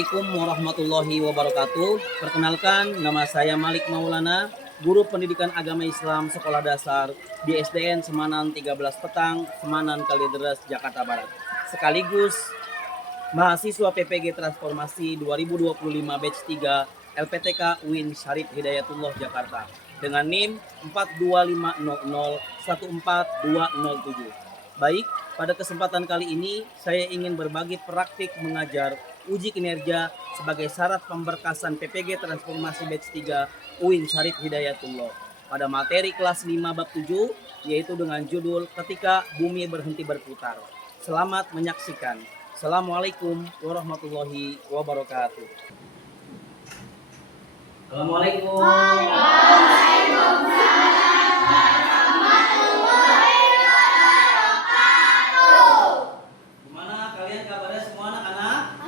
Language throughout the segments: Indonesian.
Assalamualaikum warahmatullahi wabarakatuh. Perkenalkan, nama saya Malik Maulana, Guru Pendidikan Agama Islam Sekolah Dasar di SDN Semanan 13 Petang, Semanan Kalideres, Jakarta Barat. Sekaligus mahasiswa PPG Transformasi 2025 Batch 3 LPTK UIN Syarif Hidayatullah Jakarta dengan NIM 42500142207. Baik, pada kesempatan kali ini saya ingin berbagi praktik mengajar uji kinerja sebagai syarat pemberkasan PPG Transformasi Batch 3 UIN Syarif Hidayatullah pada materi kelas 5 bab 7, yaitu dengan judul Ketika Bumi Berhenti Berputar. Selamat menyaksikan. Assalamualaikum warahmatullahi wabarakatuh. Assalamualaikum. Gimana kalian kabarnya semua anak-anak?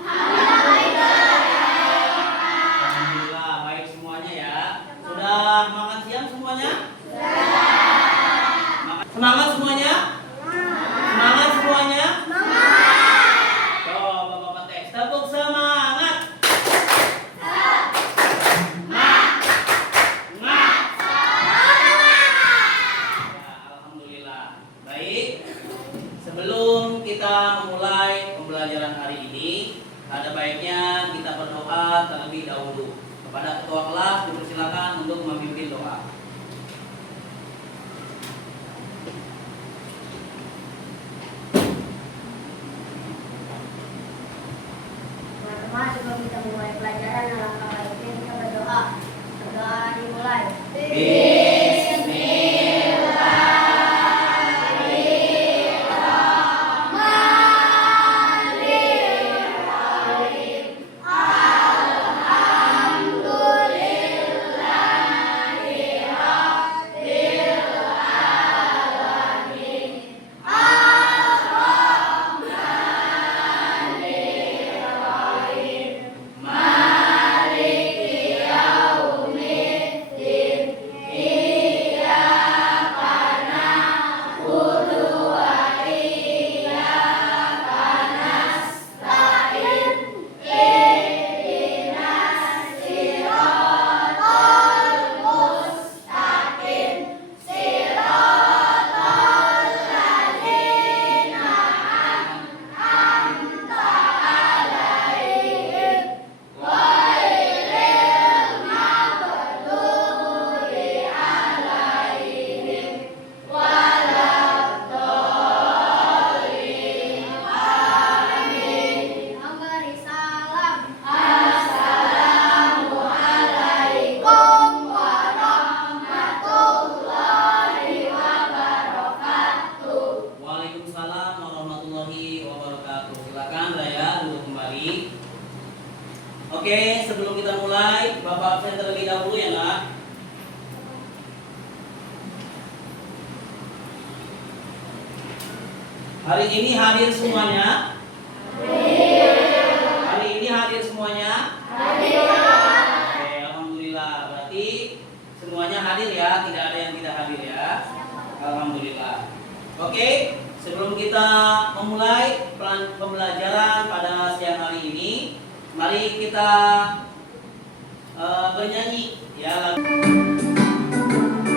Alhamdulillah baik semuanya ya. Sudah makan siang semuanya? Sudah. Semangat semuanya? Semangat semuanya? Coba Bapak tes, tepuk semangat. Alhamdulillah. Baik. Sebelum kita memulai pembelajaran hari ini, ada baiknya kita berdoa terlebih dahulu. Kepada ketua kelas dipersilakan untuk memimpin doa. Teman-teman, sebelum kita mulai pelajaran, alangkah baiknya kita berdoa. Berdoa dimulai. Memberi salam. Assalamualaikum warahmatullahi wabarakatuh. Waalaikumsalam warahmatullahi wabarakatuh. Silakan Raya duduk kembali. Oke, sebelum kita mulai, Bapak absen terlebih dahulu ya, Nak. Hari ini hadir semuanya? Hari ini hadir semuanya? Oke, alhamdulillah. Berarti semuanya hadir ya, tidak ada yang tidak hadir ya. Alhamdulillah. Oke, sebelum kita memulai pembelajaran pada siang hari ini, mari kita bernyanyi ya.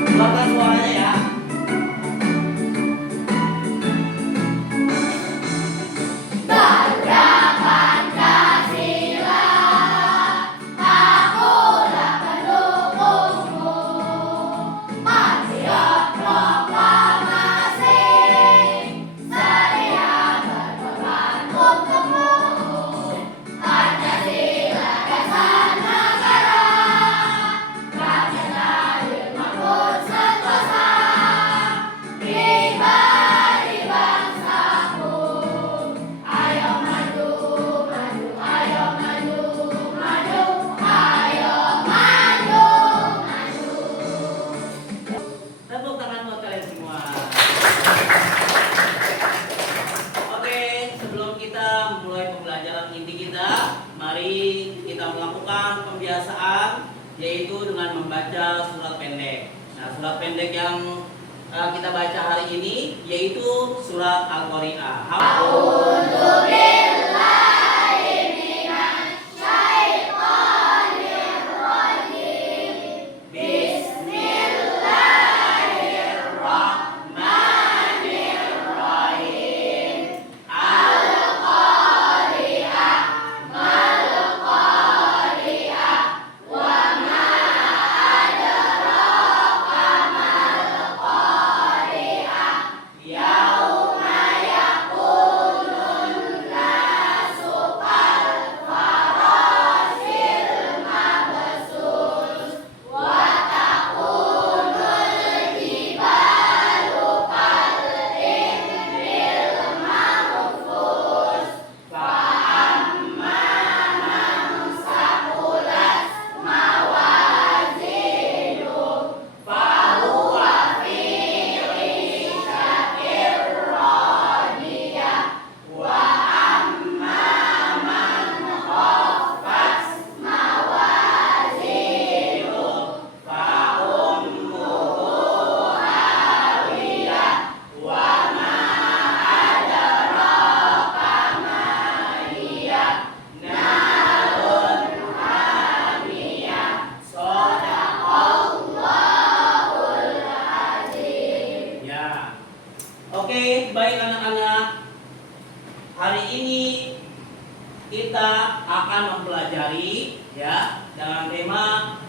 Keluarkan suaranya ya. Tepuk tangan buat kalian semua. Oke, sebelum kita memulai pembelajaran inti kita, mari kita melakukan pembiasaan, yaitu dengan membaca surat pendek. Nah, surat pendek yang kita baca hari ini yaitu surat Al-Qari'ah. A'udzubillahi minasy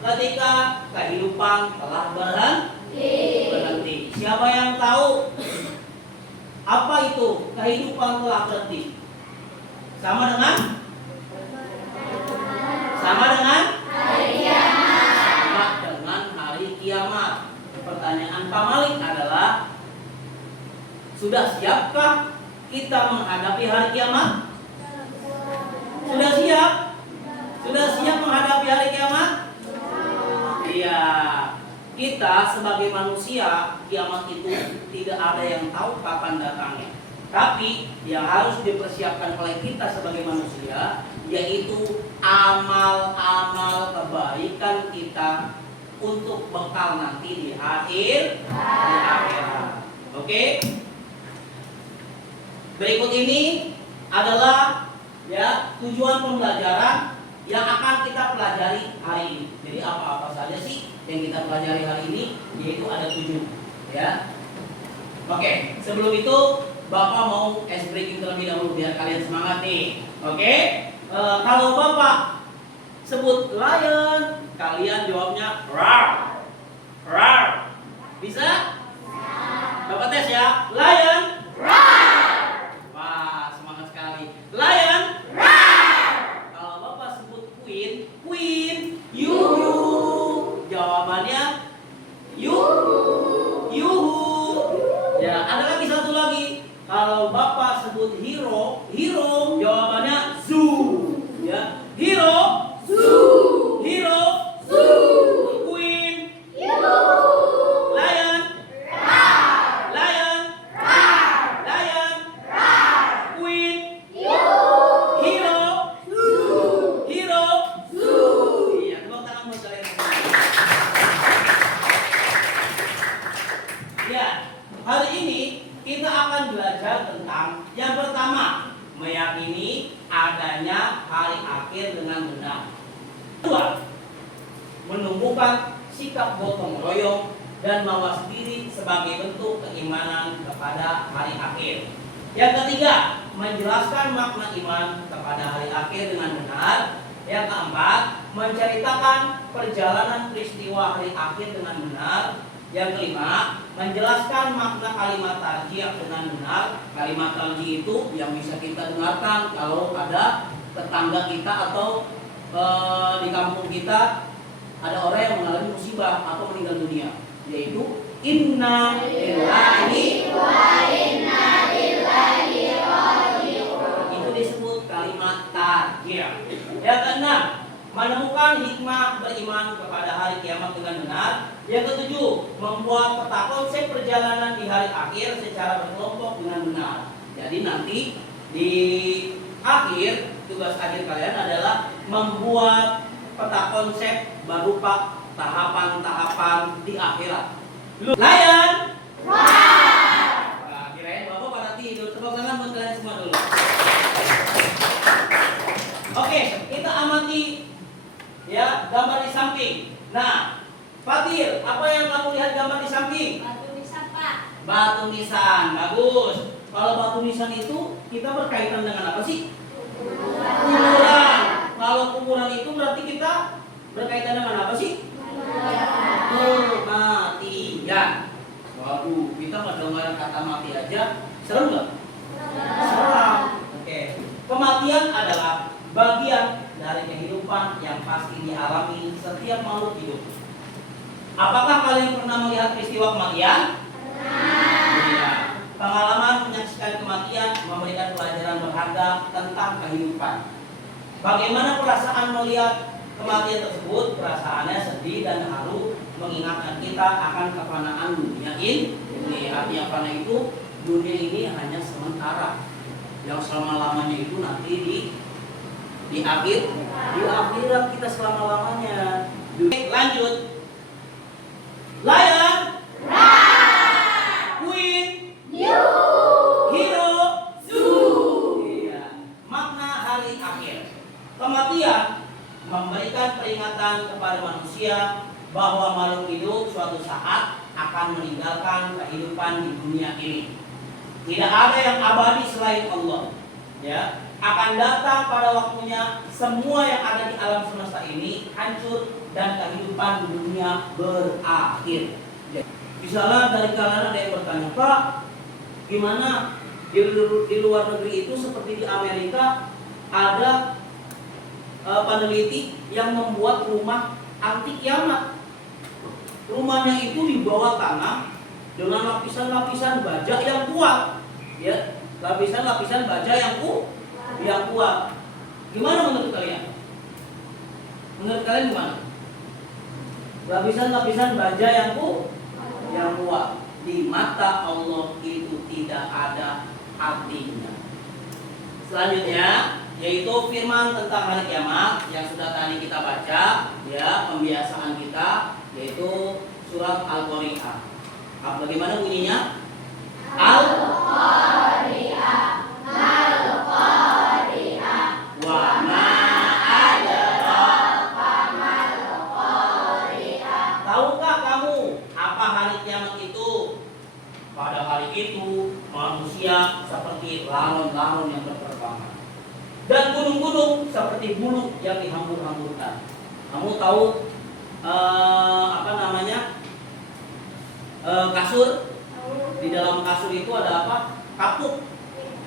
ketika kehidupan telah berhenti. Siapa yang tahu apa itu kehidupan telah berhenti? Sama dengan Sama dengan hari kiamat. Pertanyaan Pak Malik adalah, sudah siapkah kita menghadapi hari kiamat? Sudah siap? Sudah siap menghadapi hari kiamat? Iya. Kita sebagai manusia, kiamat itu tidak ada yang tahu kapan datangnya. Tapi yang harus dipersiapkan oleh kita sebagai manusia yaitu amal-amal kebaikan kita untuk bekal nanti di akhirat. Oke? Berikut ini adalah tujuan pembelajaran yang akan kita pelajari hari ini. Jadi apa-apa saja sih yang kita pelajari hari ini, yaitu ada 7 ya. Oke, sebelum itu Bapak mau ice breaking terlebih dahulu biar kalian semangat nih. Oke? Kalau Bapak sebut lion, kalian jawabnya roar. Roar. Bisa? Bapak tes ya. Lion. Roar. Wah, semangat sekali. Lion. Roar. Kalau Bapak sebut queen, queen, yuhu. Jawabannya yuhu. Ya, ada lagi satu lagi. Kalau Bapak sebut hero, hero, jawabannya zoo. Ya, hero, zoo. Hero, zoo. Queen, yuhu. Lion, roar. Lion, roar. Lion, roar. Queen, yuhu. Hero, zoo. Hero, zoo. Iya, tepuk tangan buat kalian semua. Ya, hari ini kita akan belajar tentang yang pertama, meyakini adanya hari akhir dengan benar. Kedua, menumbuhkan sikap gotong royong dan mawas diri sebagai bentuk keimanan kepada hari akhir. Yang ketiga, menjelaskan makna iman kepada hari akhir dengan benar. Yang keempat, menceritakan perjalanan peristiwa hari akhir dengan benar. Yang kelima, menjelaskan makna kalimat tarjih dengan benar. Kalimat tarjih itu yang bisa kita dengarkan kalau ada tetangga kita atau di kampung kita ada orang yang mengalami musibah atau meninggal dunia, yaitu inna lillahi wa inna ilaihi raji'un. Itu disebut kalimat tarjih. Yang keenam, menemukan hikmah beriman kepada hari kiamat dengan benar. Yang ketujuh, membuat peta konsep perjalanan di hari akhir secara berkelompok dengan benar. Jadi nanti di akhir, tugas akhir kalian adalah membuat peta konsep berupa tahapan-tahapan di akhirat. Lion. Nah, kirain Bapak pada tidur. Tepuk tangan buat kalian semua dulu. Oke, kita amati ya gambar di samping. Nah, Fatir, apa yang kamu lihat gambar di samping? Batu nisan, Pak. Batu nisan, bagus. Kalau batu nisan itu kita berkaitan dengan apa sih? Kuburan. Kalau kuburan itu berarti kita berkaitan dengan apa sih? Kematian. Waduh, kita mendengar kata mati aja, serem nggak? Seram. Oke. Kematian adalah bagian dari kehidupan yang pasti dialami setiap makhluk hidup. Apakah kalian pernah melihat peristiwa kematian? Iya. Pengalaman menyaksikan kematian memberikan pelajaran berharga tentang kehidupan. Bagaimana perasaan melihat kematian tersebut? Perasaannya sedih dan haru, mengingatkan kita akan kefanaan dunia ini. Artinya fana itu dunia ini hanya sementara. Yang selama-lamanya itu nanti di akhirat kita selama-lamanya. Lanjut. Lion. Queen. Hero. Zoo. Iya. Makna hari akhir. Kematian memberikan peringatan kepada manusia bahwa makhluk hidup suatu saat akan meninggalkan kehidupan di dunia ini. Tidak ada yang abadi selain Allah. Ya, akan datang pada waktunya semua yang ada di alam semesta ini hancur dan kehidupan dunia berakhir. Misalnya dari kalangan ada yang bertanya, Pak, gimana di luar negeri itu seperti di Amerika ada peneliti yang membuat rumah anti kiamat. Rumahnya itu di bawah tanah dengan lapisan-lapisan baja yang kuat, ya, lapisan-lapisan baja yang kuat. Gimana menurut kalian? Menurut kalian gimana? Lapisan-lapisan baja yang kuat di mata Allah itu tidak ada artinya. Selanjutnya yaitu firman tentang hari kiamat yang sudah tadi kita baca, ya, pembiasaan kita, yaitu surat Al-Qari'ah. Bagaimana bunyinya? Al-Qari'ah, Al-Qari'ah, wa ma adraka mal Qari'ah. Tahukah kamu apa hari kiamat itu? Pada hari itu manusia seperti laron-laron yang berterbangan dan gunung-gunung seperti bulu yang dihambur-hamburkan. Kamu tahu kasur? Di dalam kasur itu ada apa? Kapuk.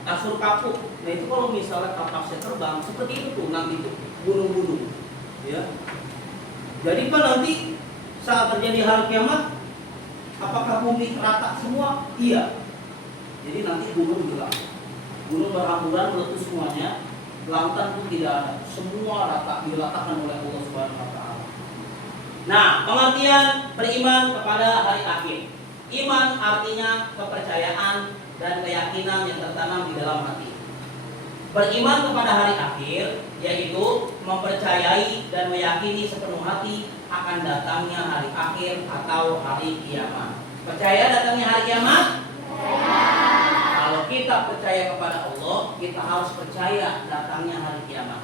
Kasur kapuk. Nah itu kalau misalnya kapasnya terbang seperti itu tuh nanti itu gunung-gunung. Ya. Jadi Pak, nanti saat terjadi hari kiamat, apakah bumi rata semua? Iya. Jadi nanti gunung hilang. Gunung berhamburan meletus semuanya. Lautan pun tidak ada. Semua rata diletakkan oleh Allah Subhanahu wa taala. Nah, pengertian beriman kepada hari akhir. Iman artinya kepercayaan dan keyakinan yang tertanam di dalam hati. Beriman kepada hari akhir yaitu mempercayai dan meyakini sepenuh hati akan datangnya hari akhir atau hari kiamat. Percaya datangnya hari kiamat? Kalau kita percaya kepada Allah, kita harus percaya datangnya hari kiamat.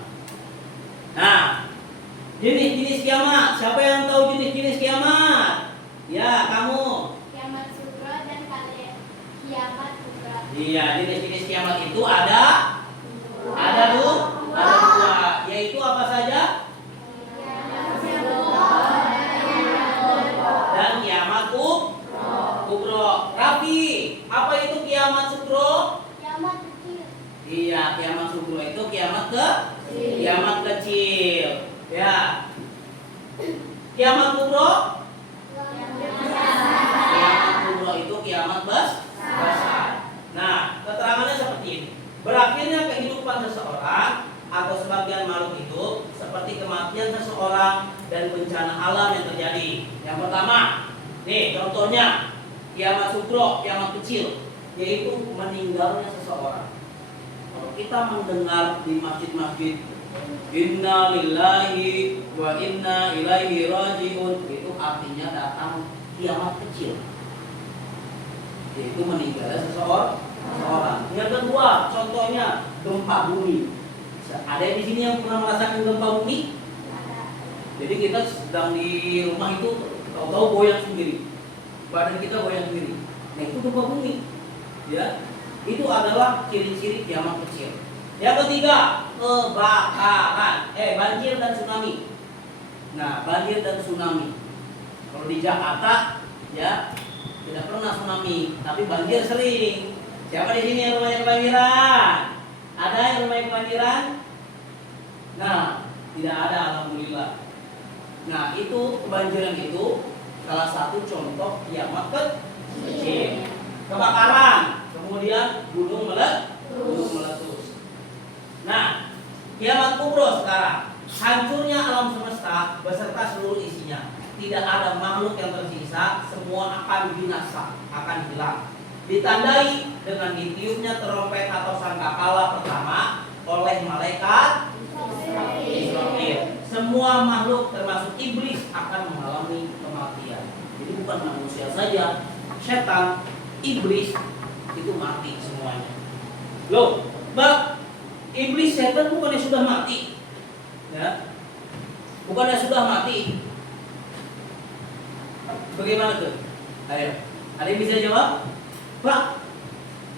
Nah, jenis-jenis kiamat. Siapa yang tahu jenis-jenis kiamat? Ya, kamu. Kiamat sugra dan kiamat kubra. Iya, jenis-jenis kiamat itu ada dua, yaitu apa saja? Dan kiamat kubro. Rafi, apa itu kiamat sugro? Kiamat kecil. Iya, kiamat sugro itu kiamat kecil. Ya. Kiamat kubro? Kiamat kubro itu kiamat besar. Nah, keterangannya seperti ini. Berakhirnya kehidupan seseorang atau sebagian makhluk hidup seperti kematian seseorang dan bencana alam yang terjadi. Yang pertama, nih contohnya kiamat sugro, kiamat kecil, yaitu meninggalnya seseorang. Kalau kita mendengar di masjid-masjid Inna lillahi wa inna ilaihi raji'un, itu artinya datang kiamat kecil, yaitu meninggalnya seseorang. Yang kedua, contohnya gempa bumi. Ada yang di sini yang pernah merasakan gempa bumi? Jadi kita sedang di rumah itu tahu-tahu goyang sendiri, badan kita goyang sendiri. Nah itu gempa bumi. Ya, itu adalah ciri-ciri kiamat kecil. Yang ketiga, kebakaran, banjir dan tsunami. Nah, banjir dan tsunami. Kalau di Jakarta, ya tidak pernah tsunami, tapi banjir sering. Siapa di sini yang rumahnya kebanjiran? Ada yang rumahnya kebanjiran? Nah, tidak ada, alhamdulillah. Nah, itu kebanjiran itu salah satu contoh kiamat kecil. Kebakaran, kemudian gunung meletus. Nah, kiamat kubro sekarang, hancurnya alam semesta beserta seluruh isinya. Tidak ada makhluk yang tersisa, semua akan binasa, akan hilang. Ditandai dengan ditiupnya terompet atau sangkakala pertama oleh malaikat Israfil. Semua makhluk termasuk iblis akan mengalami kematian. Jadi bukan manusia saja, setan, iblis itu mati semuanya. Loh, Mbak, iblis setan bukannya sudah mati? Ya. Bukannya sudah mati? Bagaimana tuh? Ayo, ada yang bisa jawab? Pak,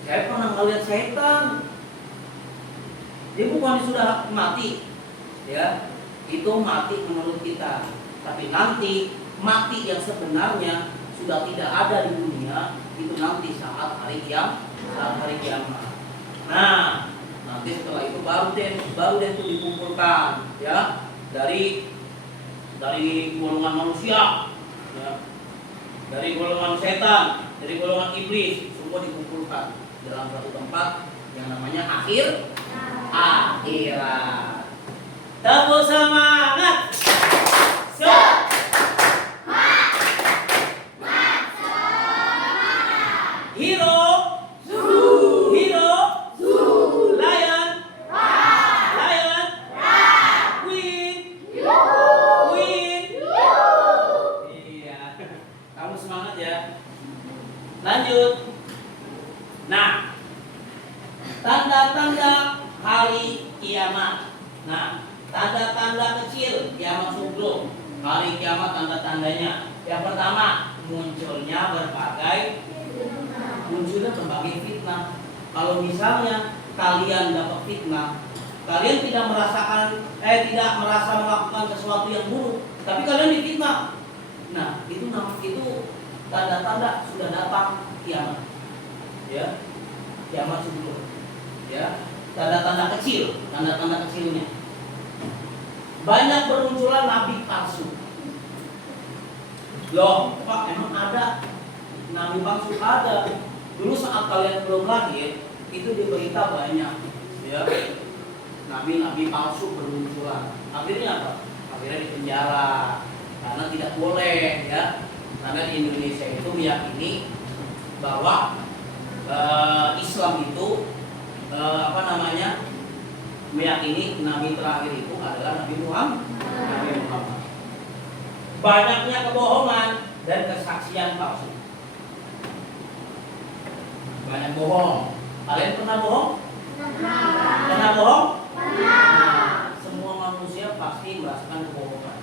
saya pernah melihat setan. Dia bukannya sudah mati, ya? Itu mati menurut kita. Tapi nanti mati yang sebenarnya sudah tidak ada di dunia, itu nanti saat hari kiamat. Nah, nanti setelah itu baru deh itu dikumpulkan ya dari golongan manusia, ya, dari golongan setan, dari golongan iblis, semua dikumpulkan dalam satu tempat yang namanya akhirat. Tepuk semangat. Hero, hero, lion, queen, queen. Iya, kamu semangat ya. Lanjut. Nah, tanda-tanda hari kiamat. Nah, tanda-tanda kecil kiamat sebelum hari kiamat, tanda-tandanya. Yang pertama, munculnya berbagai fitnah. Kalau misalnya kalian dapat fitnah, kalian tidak merasa melakukan sesuatu yang buruk, tapi kalian difitnah. Nah, itu tanda-tanda sudah datang kiamat. Ya, kiamat sebelum. Ya, tanda-tanda kecilnya. Banyak bermunculan nabi palsu. Loh, Pak, emang ada nabi palsu? Ada. Dulu saat kalian belum lahir, itu di berita banyak, ya, nabi-nabi palsu bermunculan. Akhirnya apa? Akhirnya dipenjara karena tidak boleh, ya. Karena di Indonesia itu meyakini bahwa Islam itu meyakini nabi terakhir itu adalah Nabi Muhammad. Banyaknya kebohongan dan kesaksian palsu. Banyak bohong. Kalian pernah bohong? Pernah bohong? Nah, semua manusia pasti merasakan kebohongan.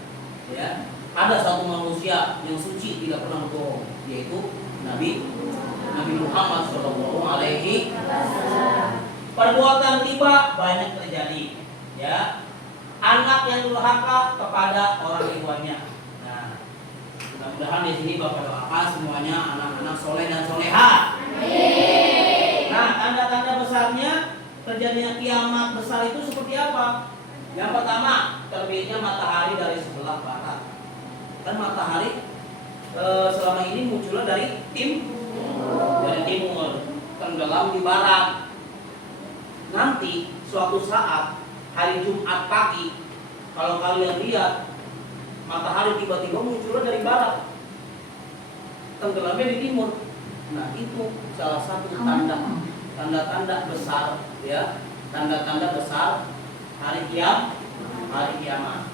Ya, ada satu manusia yang suci tidak pernah bohong, yaitu Nabi Muhammad SAW. Perbuatan riba banyak terjadi. Ya, anak yang durhaka kepada orang tuanya. Nah, mudah-mudahan di sini Bapak doakan semuanya anak-anak soleh dan soleha. Nah, tanda-tanda besarnya terjadinya kiamat besar itu seperti apa? Yang pertama, terbitnya matahari dari sebelah barat. Kan matahari selama ini munculnya dari timur, tenggelam di barat. Nanti suatu saat hari Jumat pagi, kalau kalian lihat matahari tiba-tiba munculnya dari barat, tenggelamnya di timur. Nah, itu salah satu tanda-tanda besar, ya, tanda-tanda besar hari kiamat.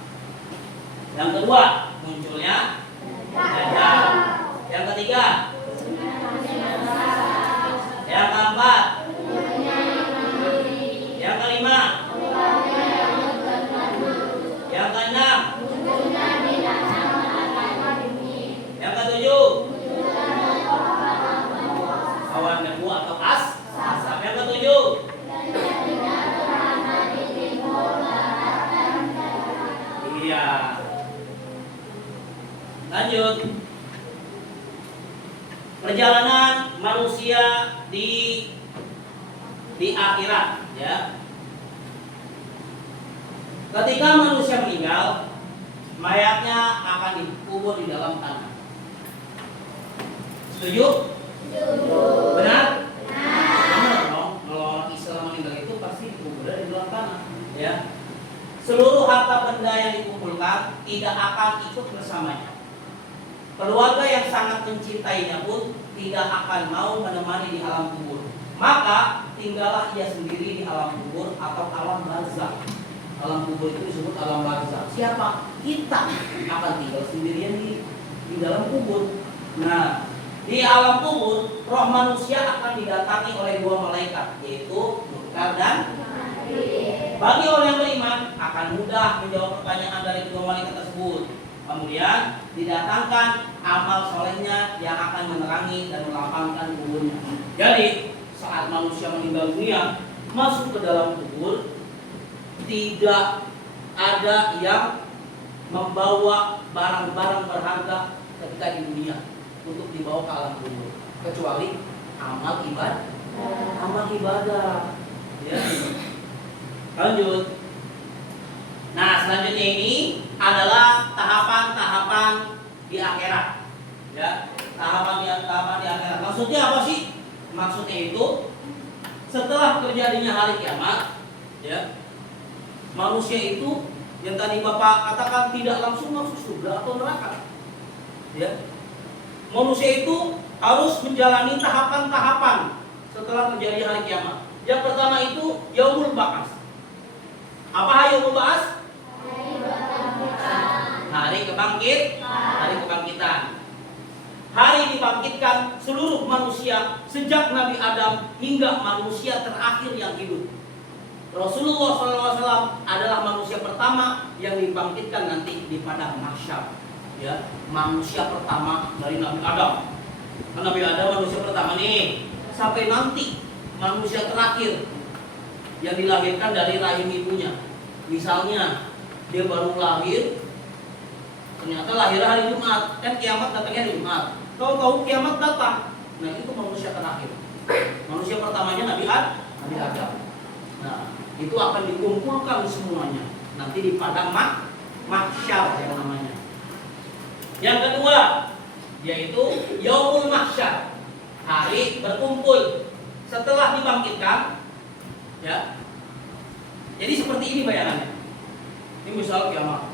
Yang kedua, munculnya dajjal. Yang ketiga, yang keempat, yang kelima, yang keenam, yang ketujuh, awan debu atau asap. Yang ketujuh, iya. Lanjut. Perjalanan manusia di akhirat, ya. Ketika manusia meninggal, mayatnya akan dikubur di dalam tanah. Setuju? Benar? Benar dong. Kalau orang Islam meninggal itu pasti dikubur di dalam tanah, ya. Seluruh harta benda yang dikumpulkan tidak akan ikut bersamanya. Keluarga yang sangat mencintainya pun tidak akan mau menemani di alam kubur. Maka tinggallah ia sendiri di alam kubur atau alam barzakh. Alam kubur itu disebut alam barzakh. Siapa? Kita akan tinggal sendirian di dalam kubur. Nah, di alam kubur roh manusia akan didatangi oleh dua malaikat, yaitu Munkar dan Nakir. Bagi orang yang beriman akan mudah menjawab pertanyaan dari kedua malaikat tersebut. Kemudian didatangkan amal solehnya yang akan menerangi dan melapangkan kuburnya. Jadi saat manusia meninggal dunia masuk ke dalam kubur, tidak ada yang membawa barang-barang berharga ketika di dunia untuk dibawa ke alam kubur, kecuali amal ibadah. Amal ibadah. Ya. Lanjut. Nah, selanjutnya ini adalah tahapan-tahapan di akhirat. Ya, tahapan di akhirat. Maksudnya apa sih? Maksudnya itu setelah terjadinya hari kiamat, ya, manusia itu yang tadi Bapak katakan tidak langsung masuk surga atau neraka. Ya. Manusia itu harus menjalani tahapan-tahapan setelah terjadi hari kiamat. Yang pertama itu yaumul ba'ats. Apa yaumul ba'ats? Hari kebangkitan. Hari dibangkitkan seluruh manusia sejak Nabi Adam hingga manusia terakhir yang hidup. Rasulullah SAW adalah manusia pertama yang dibangkitkan nanti di padang mahsyar. Ya, manusia pertama dari Nabi Adam. Kan Nabi Adam manusia pertama nih. Sampai nanti manusia terakhir yang dilahirkan dari rahim ibunya. Misalnya dia baru lahir, ternyata lahir hari Jumat, kan kiamat datangnya hari Jumat. Tahu-tahu kiamat datang, nah itu manusia terakhir. Manusia pertamanya Nabi Adam. Nah, itu akan dikumpulkan semuanya nanti di padang mahsyar yang namanya. Yang kedua, yaitu yaumul mahsyar, hari berkumpul setelah dibangkitkan. Ya. Jadi seperti ini bayangannya. Ini misal kiamat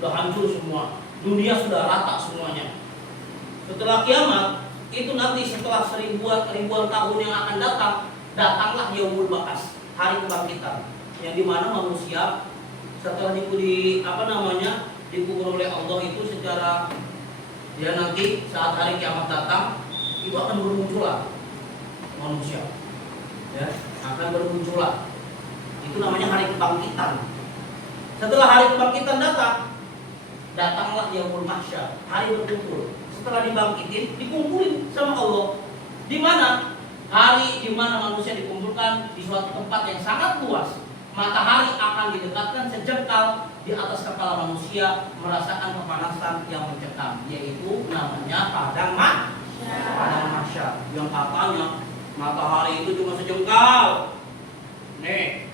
sudah hancur semua, dunia sudah rata semuanya. Setelah kiamat itu nanti setelah ribuan tahun yang akan datang, datanglah yaumul ba'ats, hari kebangkitan, yang dimana manusia setelah dikubur oleh Allah itu secara dia nanti saat hari kiamat datang itu akan bermunculan manusia, ya, akan bermunculan. Itu namanya hari kebangkitan. Setelah hari kebangkitan datanglah yaumul mahsyar, hari berkumpul. Setelah dibangkitin, dikumpulin sama Allah. Di mana? Hari di mana manusia dikumpulkan di suatu tempat yang sangat luas. Matahari akan didekatkan sejengkal di atas kepala manusia, merasakan kepanasan yang mencekam, yaitu namanya padang mahsyar. Yang katanya matahari itu cuma sejengkal. Nih,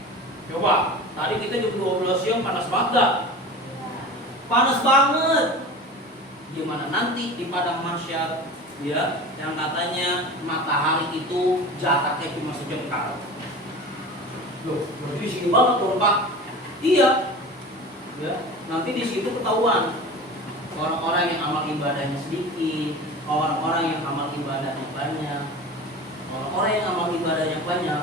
coba tadi kita jam 12 siang panas banget. Panas banget. Gimana nanti di padang mahsyar, ya, yang katanya matahari itu jaraknya cuma sejengkal. Loh, berarti di sini banget dong, Pak. Iya. Ya, nanti di situ ketahuan orang-orang yang amal ibadahnya sedikit, orang-orang yang amal ibadahnya banyak. Orang-orang yang amal ibadahnya banyak,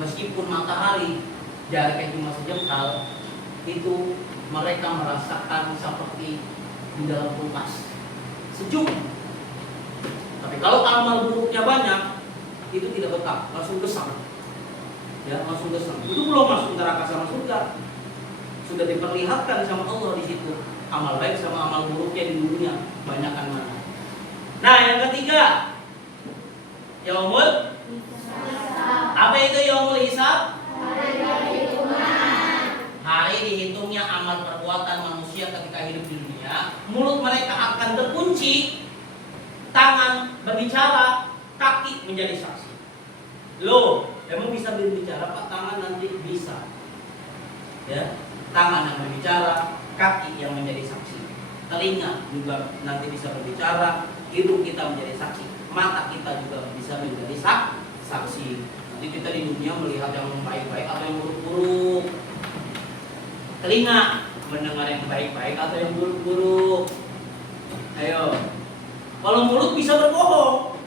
meskipun matahari jaraknya cuma sejengkal, itu mereka merasakan seperti di dalam kulkas, sejuk. Tapi kalau amal buruknya banyak, itu tidak betah, langsung gesam. Ya, langsung gesam. Itu belum masuk neraka sama surga. Sudah diperlihatkan sama Allah di situ. Amal baik sama amal buruknya di dunia banyakkan mana. Nah, yang ketiga, yaumul apa itu yaumul hisab? Hari dihitungnya amal perbuatan manusia ketika hidup di dunia. Mulut mereka akan terkunci, tangan berbicara, kaki menjadi saksi. Loh, emang bisa berbicara Pak? Tangan nanti bisa. Ya, tangan yang berbicara, kaki yang menjadi saksi. Telinga juga nanti bisa berbicara, hidung kita menjadi saksi, mata kita juga bisa menjadi saksi. Nanti kita di dunia melihat yang baik-baik atau yang buruk-buruk. Telinga mendengar yang baik-baik atau yang buruk-buruk. Ayo. Kalau mulut bisa berbohong.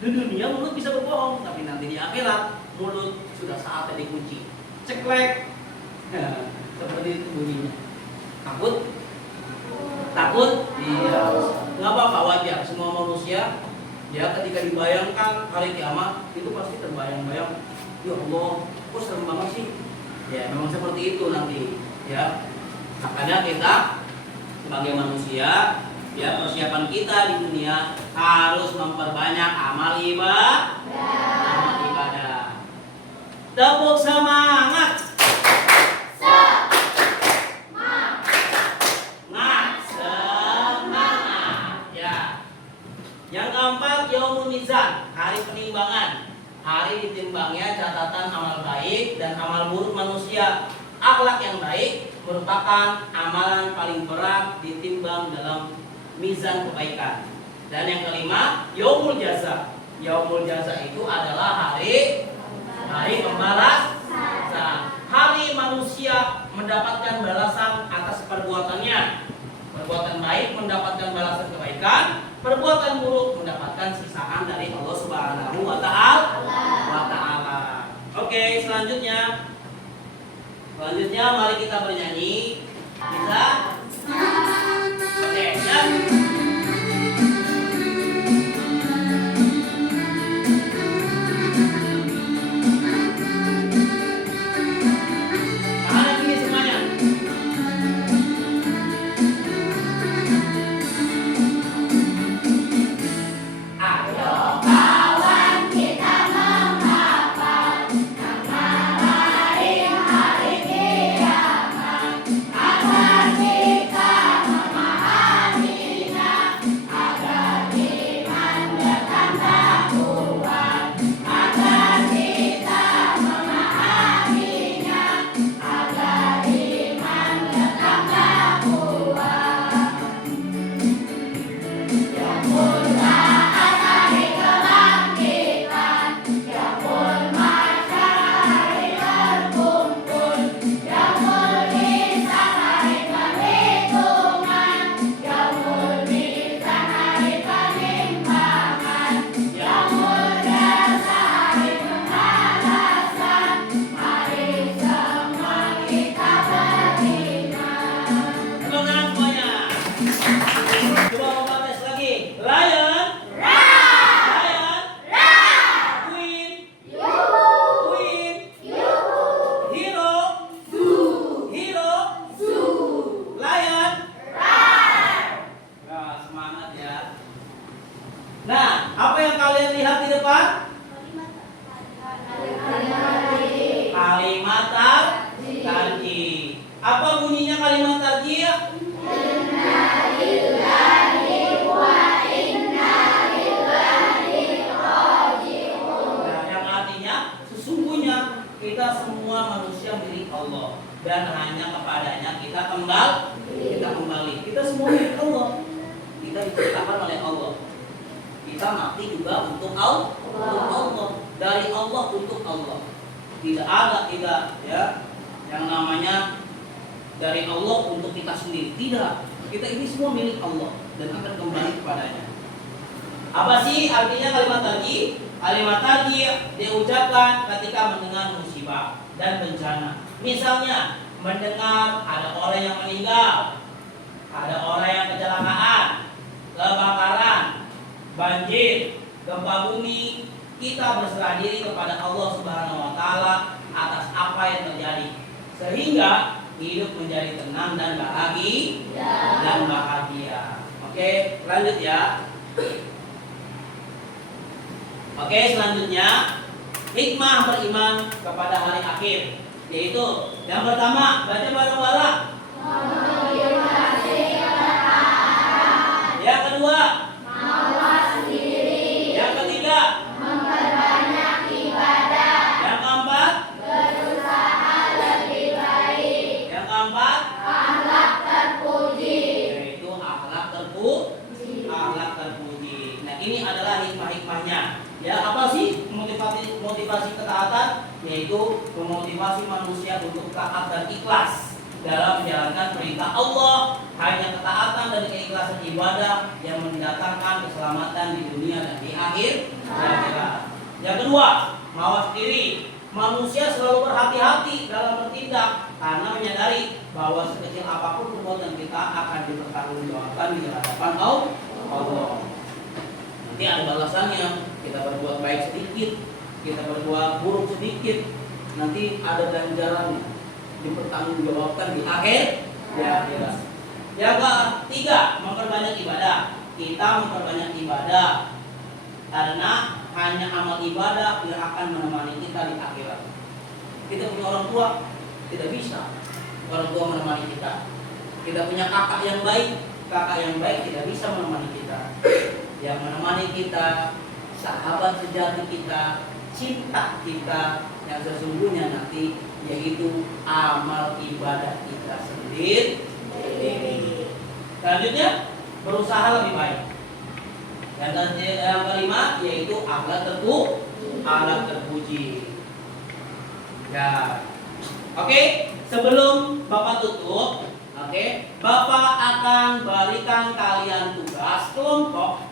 Di dunia mulut bisa berbohong, tapi nanti di akhirat mulut sudah saatnya dikunci. Ceklek. Nah, seperti itu bunyinya. Takut? Iya. Nggak apa-apa, wajar. Semua manusia, ya, ketika dibayangkan hari kiamat itu pasti terbayang-bayang. Ya Allah, kok serem banget sih? Ya, memang seperti itu nanti, ya. Makanya kita sebagai manusia, ya, persiapan kita di dunia harus memperbanyak amal ibadah. Tepuk semangat. mizan, hari penimbangan. Hari ditimbangnya catatan amal baik dan amal buruk manusia. Akhlak yang baik merupakan amalan paling berat ditimbang dalam mizan kebaikan. Dan yang kelima, yaumul jaza. Yaumul jaza itu adalah hari pembalasan. Hari manusia mendapatkan balasan atas perbuatannya. Perbuatan baik mendapatkan balasan kebaikan, perbuatan buruk mendapatkan sisaan dari Allah Subhanahu wa taala. Oke, selanjutnya mari kita bernyanyi. Bisa? Oke, ya. Dan hanya kepadanya kita kembali. Kita semua milik Allah. Kita diciptakan oleh Allah. Kita mati juga untuk Allah. Dari Allah untuk Allah. Tidak ada yang namanya dari Allah untuk kita sendiri. Tidak. Kita ini semua milik Allah dan akan kembali kepadanya. Apa sih artinya kalimat tarji? Kalimat tarji diucapkan ketika mendengar musibah dan bencana. Misalnya mendengar ada orang yang meninggal, ada orang yang kecelakaan, kebakaran, banjir, gempa bumi, kita berserah diri kepada Allah Subhanahu wa taala atas apa yang terjadi. Sehingga hidup menjadi tenang dan bahagia. Oke, lanjut ya. Oke, selanjutnya hikmah beriman kepada hari akhir. Yaitu yang pertama, baca bareng-bareng. Yang kedua, mawas diri. Yang ketiga, memperbanyak ibadah. Yang keempat, berusaha lebih baik. Yang keempat, akhlak terpuji. Yaitu akhlak terpuji. Nah, ini adalah hikmah-hikmahnya. Ya, apa sih motivasi ketaatan? Yaitu memotivasi manusia untuk taat dan ikhlas dalam menjalankan perintah Allah. Hanya ketaatan dan keikhlasan ibadah yang mendatangkan keselamatan di dunia dan di akhirat. Yang kedua, mawas diri. Manusia selalu berhati-hati dalam bertindak karena menyadari bahwa sekecil apapun perbuatan kita akan dipertanggungjawabkan di hadapan Allah. Nanti ada balasannya. Kita berbuat baik sedikit, kita berbuat buruk sedikit, nanti ada ganjarannya, dipertanggungjawabkan di akhirat. Yang ketiga, memperbanyak ibadah. Kita memperbanyak ibadah karena hanya amal ibadah yang akan menemani kita di akhirat. Kita punya orang tua, tidak bisa orang tua menemani kita. Kita punya kakak yang baik tidak bisa menemani kita. Yang menemani kita sahabat sejati kita, cinta kita yang sesungguhnya nanti, yaitu amal ibadah kita sendiri. Selanjutnya, berusaha lebih baik. Yang kelima yaitu akhlak terpuji. Ya. Oke, sebelum Bapak tutup, Bapak akan berikan kalian tugas kelompok,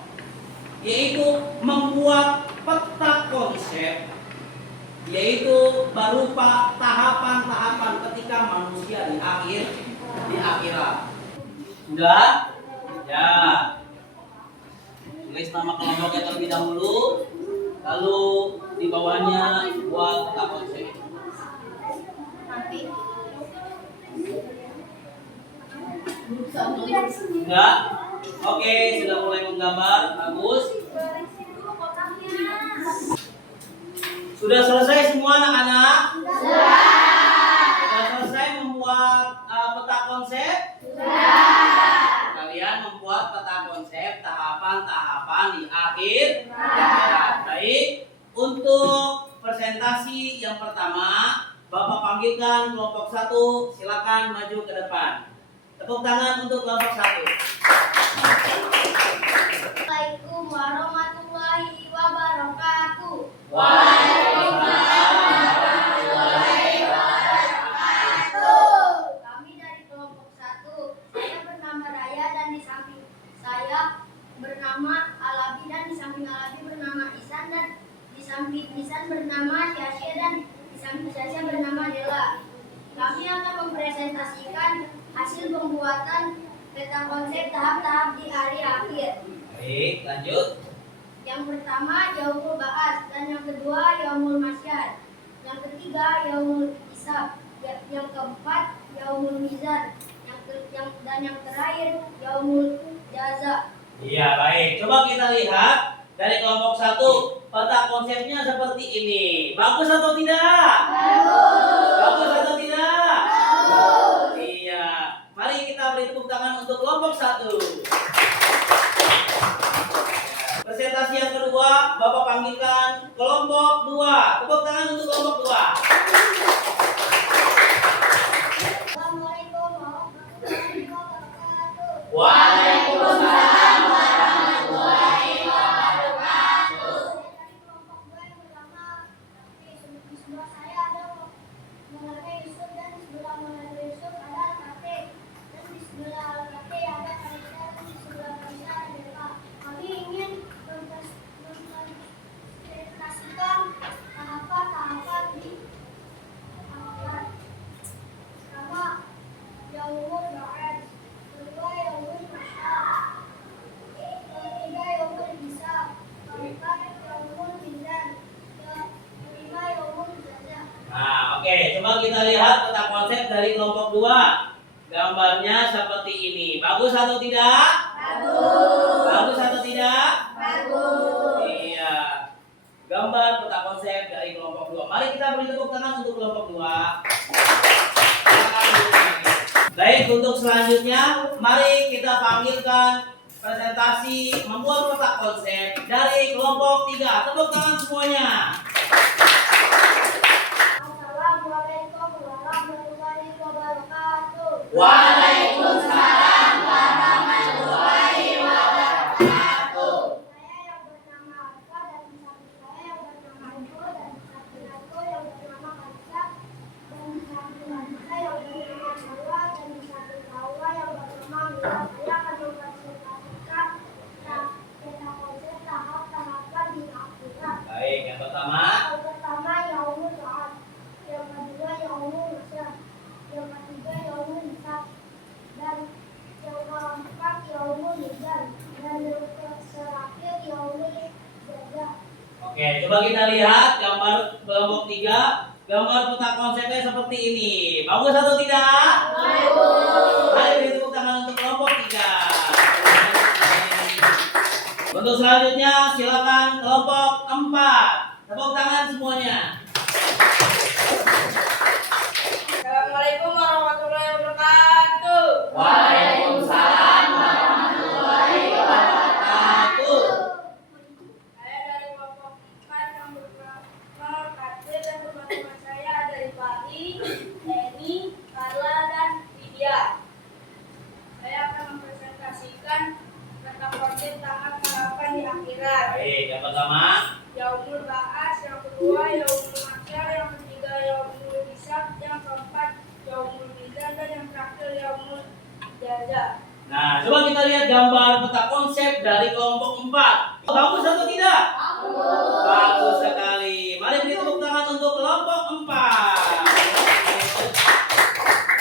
yaitu membuat peta konsep, yaitu berupa tahapan-tahapan ketika manusia di akhirat. Sudah? Ya. Tulis nama kelompoknya terlebih dahulu, lalu di bawahnya buat peta konsep. Sudah? Oke, sudah mulai menggambar, bagus. Sudah selesai semua anak-anak? Sudah selesai membuat peta konsep? Kalian membuat peta konsep tahapan-tahapan di akhir. Baik, untuk presentasi yang pertama, Bapak panggilkan kelompok 1, silakan maju ke depan. Tepuk tangan untuk kelompok 1. Assalamualaikum warahmatullahi wabarakatuh. Waalaikumsalam warahmatullahi wabarakatuh. Kami dari kelompok 1. Saya bernama Raya dan di samping saya bernama Alabi dan di samping Alabi bernama Isan dan di samping Isan bernama Syasya dan di samping Syasya bernama Dela. Kami akan mempresentasikan hasil pembuatan peta konsep tahap-tahap di hari akhir. Baik, lanjut. Yang pertama Yaumul Ba'ats dan yang kedua Yaumul Masyar. Yang ketiga Yaumul Hisab. Yang keempat Yaumul Mizan. Dan yang terakhir Yaumul Jaza. Iya, baik. Coba kita lihat dari kelompok 1, peta konsepnya seperti ini. Bagus atau tidak? Bagus atau tidak? Iya. Mari kita beri tepuk tangan untuk kelompok 1. Presentasi yang kedua, Bapak panggilkan kelompok 2. Tepuk tangan untuk kelompok 2. Assalamualaikum warahmatullahi wabarakatuh. Waalaikumsalam warahmatullahi wabarakatuh. Dari kelompok 2 yang pertama, di sebelah saya ada Maulana Yusuf dan di sebelah Maulana Yusuf ada Al-Fatih. Dan di sebelah Al-Fatih ada Aisyah dan di sebelah Aisyah ada Dela. Kami ingin mempresentasikan tahapan-tahapan di akhirat. Pertama, Yaumul Ba'ats. Kedua, Yaumul Masyar. Ketiga, Yaumul Hisab. Keempat, Yaumul Mizan. Kelima, Yaumul Jaza. Nah, oke. Coba kita lihat peta konsep dari kelompok 2. Gambarnya seperti ini. Bagus atau tidak? Bagus atau tidak? Iya. Gambar peta konsep dari kelompok 2. Mari kita beri tepuk tangan untuk kelompok 2. Baik, untuk selanjutnya mari kita panggilkan presentasi membuat peta konsep dari kelompok 3. Tepuk tangan semuanya. Assalamualaikum warahmatullahi wabarakatuh. Waalaikumsalam warahmatullahi wabarakatuh. Saya yang bernama Alfa dan di samping saya yang bernama Eko dan di samping Eko yang bernama Kalisa dan di samping Kalisa yang bernama Hawa dan di samping Hawa yang bernama Mila. Saya akan mempresentasikan peta konsep tahap-tahapan di akhirat. Baik, yang pertama. Yang pertama Yaumul Ba'ats, yang kedua Yaumul Masyar, yang ketiga Yaumul Hisab, dan yang keempat Yaumul Mizan, dan yang terakhir Yaumul Jaza. Oke, coba kita lihat gambar kelompok 3. Gambar peta konsepnya seperti ini. Bagus atau tidak? Mari beri tepuk tangan untuk kelompok 3. Untuk selanjutnya silakan kelompok 4. Tepuk tangan semuanya. Assalamualaikum warahmatullahi wabarakatuh. Waalaikumsalam warahmatullahi wabarakatuh. Saya dari kelompok akhirat. Baik, yang pertama. Yaumul ba'ats, yang kedua yaumul mahsyar, yang ketiga yaumul hisab, yang keempat yaumul mizan, dan yang terakhir yaumul jaza. Nah, coba kita lihat gambar peta konsep dari kelompok 4. Bagus atau tidak? Bagus sekali. Mari beri tepuk tangan untuk kelompok 4.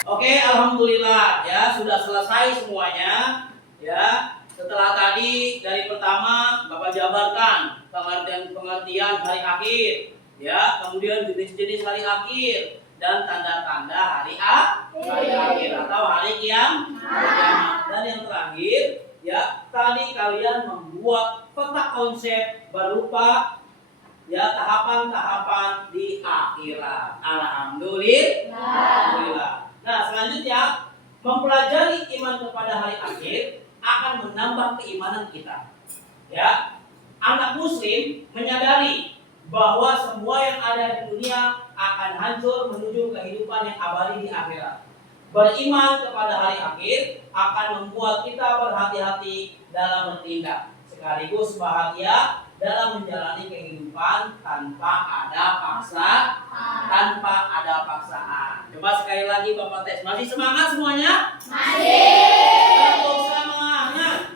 Oke, alhamdulillah ya sudah selesai semuanya. Ya, setelah tadi dari pertama Bapak jabarkan pengertian hari akhir, ya, kemudian jenis-jenis hari akhir dan tanda-tanda hari akhir atau hari kiamat. Dan yang terakhir, ya, tadi kalian membuat peta konsep berupa ya tahapan-tahapan di akhirat. Alhamdulillah. Nah, selanjutnya mempelajari iman kepada hari akhir akan menambah keimanan kita. Ya, anak muslim menyadari bahwa semua yang ada di dunia akan hancur menuju kehidupan yang abadi di akhirat. Beriman kepada hari akhir akan membuat kita berhati-hati dalam bertindak, sekaligus bahagia dalam menjalani kehidupan tanpa ada paksaan. Coba sekali lagi Bapak tes. Masih semangat semuanya? Tepuk semangat.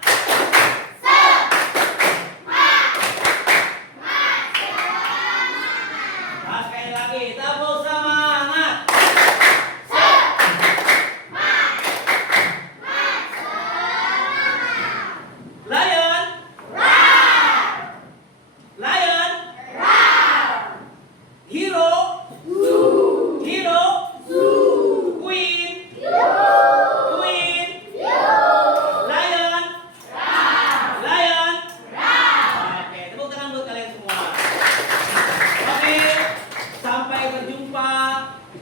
Nah, sekali lagi tepuk semangat. Lion. Lion. Hero. Queen. Lion. Oke, tepuk tangan buat kalian semua. Oke, sampai berjumpa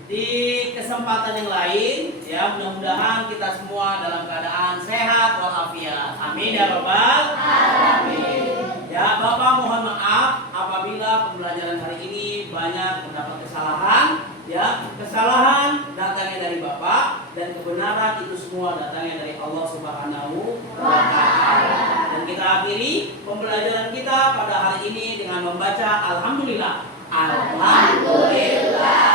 di kesempatan yang lain. Ya, mudah-mudahan kita semua dalam keadaan sehat walafiat. Amin ya rabbal alamin. Ya, Bapak mohon maaf apabila pembelajaran hari ini banyak terdapat kesalahan. Ya, kesalahan datangnya dari Bapak dan kebenaran itu semua datangnya dari Allah Subhanahu wa taala. Dan kita akhiri pembelajaran kita pada hari ini dengan membaca alhamdulillah. Alhamdulillah.